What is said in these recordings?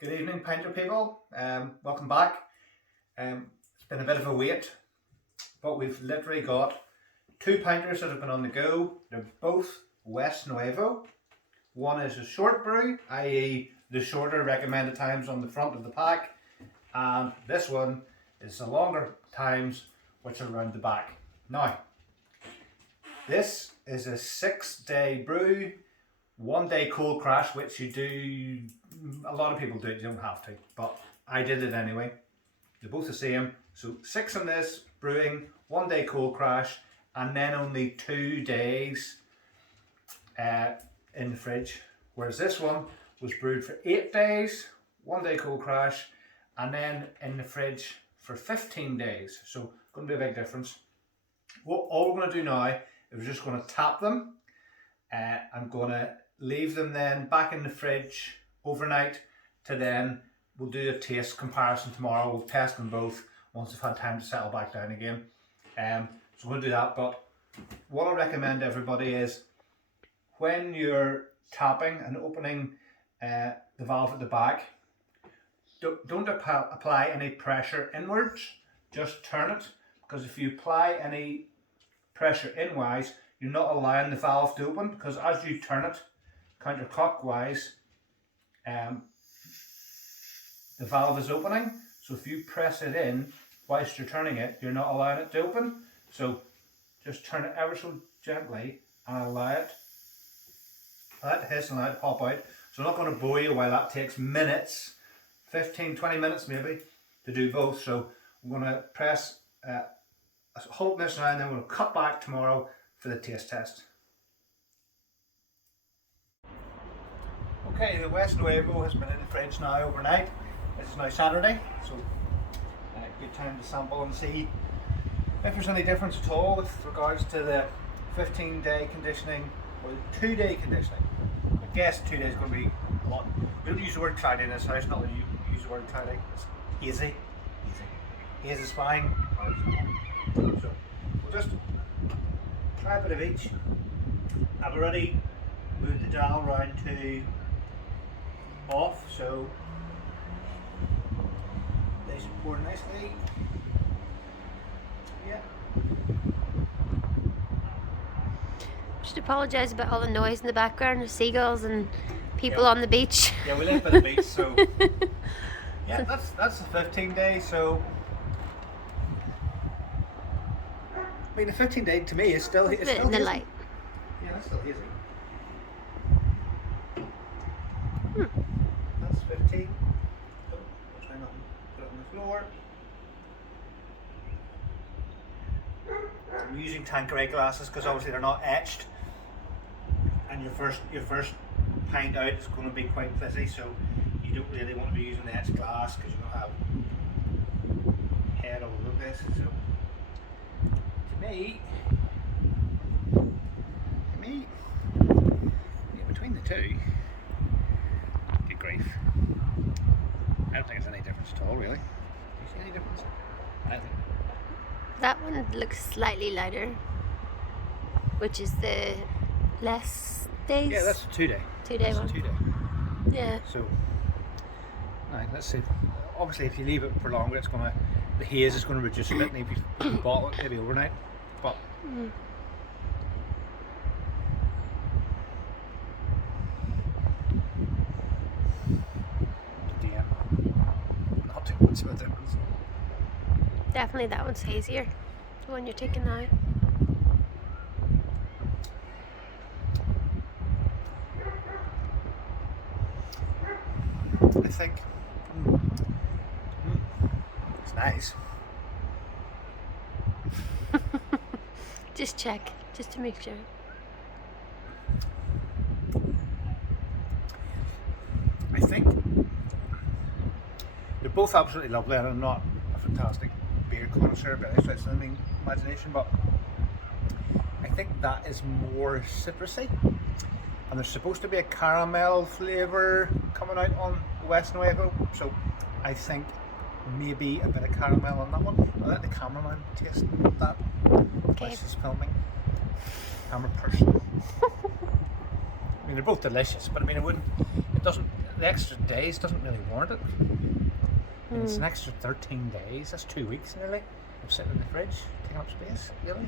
Good evening, Pinter people. Welcome back. It's been a bit of a wait, but we've literally got two pinters that have been on the go. They're both West Nuevo. One is a short brew, i.e. the shorter recommended times on the front of the pack, and this one is the longer times, which are around the back. Now, this is a 6-day brew, 1-day cold crash, which you do, a lot of people do it, you don't have to, but I did it anyway. They're both the same. So 6 on this, brewing, 1-day cold crash, and then only 2 days in the fridge. Whereas this one was brewed for 8 days, 1-day cold crash, and then in the fridge for 15 days. So going to be a big difference. All we're going to do now is we're just going to tap them. I'm going to leave them then back in the fridge overnight to then we'll do a taste comparison tomorrow. We'll test them both once they've had time to settle back down again. So we'll do that, but what I recommend to everybody is when you're tapping and opening the valve at the back, don't apply any pressure inwards, just turn it, because if you apply any pressure inwards, you're not allowing the valve to open, because as you turn it counterclockwise, the valve is opening. So if you press it in whilst you're turning it, you're not allowing it to open. So just turn it ever so gently and allow it to hiss and allow it to pop out. So I'm not going to bore you while that takes minutes, 15-20 minutes maybe, to do both. So I'm going to press hold this now, and then we'll cut back tomorrow for the taste test. Okay, the West Nuevo has been in the fridge now overnight. It's now Saturday, so good time to sample and see if there's any difference at all with regards to the 15-day conditioning or the 2-day conditioning. I guess 2 days is going to be a lot. We don't use the word cloudy in this house, not that you use the word cloudy. It's hazy. Haze is fine. So we'll just try a bit of each. I've already moved the dial round to off, so they should pour nicely. Yeah. Just apologise about all the noise in the background, the seagulls and people on the beach. Yeah, we live by the beach, so yeah, that's the 15 days. So I mean, the 15-day to me is still It's still in the hazy. light. Yeah, that's still hazy. That's 15. So we'll try not to put it on the floor. I'm using Tanqueray glasses because obviously they're not etched, and your first pint out is going to be quite fizzy, so you don't really want to be using the etched glass because you're going to have head all over this. So to me, yeah, between the two, good grief, I don't think there's any difference at all, really. Do you see any difference? I think. That one looks slightly lighter, which is the less days. Yeah, that's a 2-day. 2-day one. 2-day. Yeah. So, right, let's see. Obviously, if you leave it for longer, the haze is going to reduce a bit. Maybe if you bottle it maybe overnight. But yeah, not too much of a difference. Definitely that one's hazier, the one you're taking now. I think it's nice. Just check, just to make sure. I think they're both absolutely lovely, and I'm not a fantastic beer connoisseur by any stretch of the imagination, but I think that is more citrusy, and there's supposed to be a caramel flavour coming out on West Nuevo, so I think maybe a bit of caramel on that one. I'll let the cameraman taste that while she's filming. Camera person. I mean, they're both delicious, but I mean, it doesn't, the extra days doesn't really warrant it. And it's an extra 13 days. That's 2 weeks nearly of sitting in the fridge, taking up space. Really?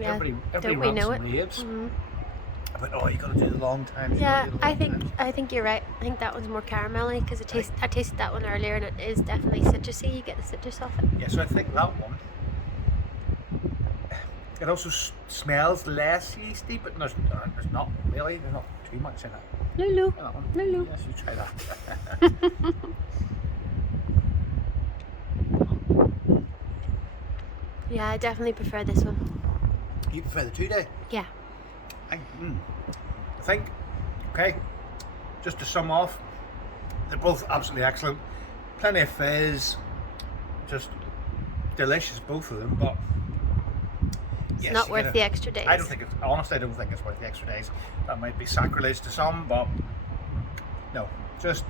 Yeah, Everybody don't we know rants it? and raves. Mhm. But you got to do the long time. Yeah, I think you're right. I think that one's more caramelly because I tasted that one earlier and it is definitely citrusy. You get the citrus off it. Yeah, so I think that one. It also smells less yeasty, but there's not really. There's not too much in it. Lulu. That one. Lulu. Yes, you try that. Yeah, I definitely prefer this one. You prefer the 2-day? Yeah. I think, okay, just to sum off, they're both absolutely excellent. Plenty of fizz, just delicious, both of them, but It's yes, not worth the extra days. I don't think it's, honestly, I don't think it's worth the extra days. That might be sacrilege to some, but no, just,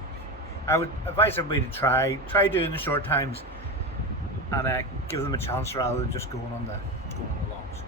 I would advise everybody to try doing the short times and give them a chance rather than just going on the longs.